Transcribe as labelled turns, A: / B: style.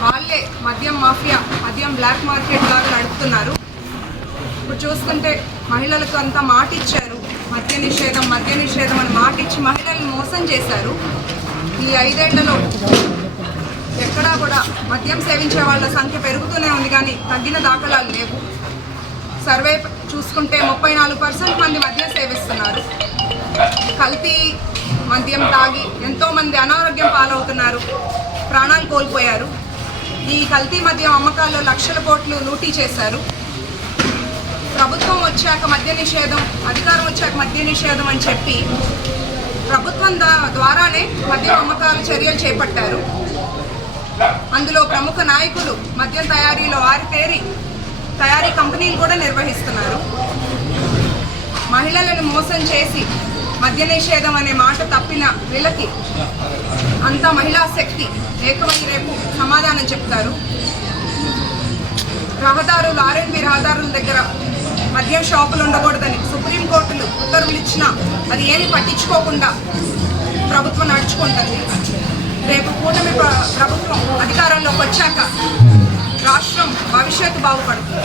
A: వాళ్ళే మద్యం మాఫియా మద్యం బ్లాక్ మార్కెట్ లాగా నడుపుతున్నారు. ఇప్పుడు చూసుకుంటే మహిళలకు అంతా మాట ఇచ్చారు. మద్య నిషేధం మద్య నిషేధం అని మాట ఇచ్చి మహిళల్ని మోసం చేశారు. ఈ ఐదేళ్ళలో ఎక్కడా కూడా మద్యం సేవించే వాళ్ళ సంఖ్య పెరుగుతూనే ఉంది కానీ తగ్గిన దాఖలాలు లేవు. సర్వే చూసుకుంటే ముప్పై నాలుగు పర్సెంట్ మంది మద్యం సేవిస్తున్నారు. కల్తీ మద్యం తాగి ఎంతోమంది అనారోగ్యం పాలవుతున్నారు. ప్రాణాలు కోల్పోయారు. ఈ కల్తీ మద్యం అమ్మకాల్లో లక్షల కోట్లు లూటీ చేశారు. ప్రభుత్వం వచ్చాక మద్య నిషేధం అధికారం వచ్చాక మద్య నిషేధం అని చెప్పి ప్రభుత్వం ద్వారానే మద్యం అమ్మకాల చర్యలు చేపట్టారు. అందులో ప్రముఖ నాయకులు మద్యం తయారీలో ఆరితేరి తయారీ కంపెనీలు కూడా నిర్వహిస్తున్నారు. మహిళలను మోసం చేసి మద్య నిషేధం అనే మాట తప్పిన వీళ్ళకి అంతా మహిళా శక్తి. ఏకమై రేపు సమాధానం చెప్తారు. రహదారులు ఆర్ఎన్బి రహదారుల దగ్గర మద్యం షాపులు ఉండకూడదని సుప్రీంకోర్టులు ఉత్తర్వులు ఇచ్చినా అది ఏమి పట్టించుకోకుండా ప్రభుత్వం నడుచుకుంటుంది. రేపు కూటమి ప్రభుత్వం అధికారంలోకి వచ్చాక రాష్ట్రం భవిష్యత్తు బాగుపడుతుంది.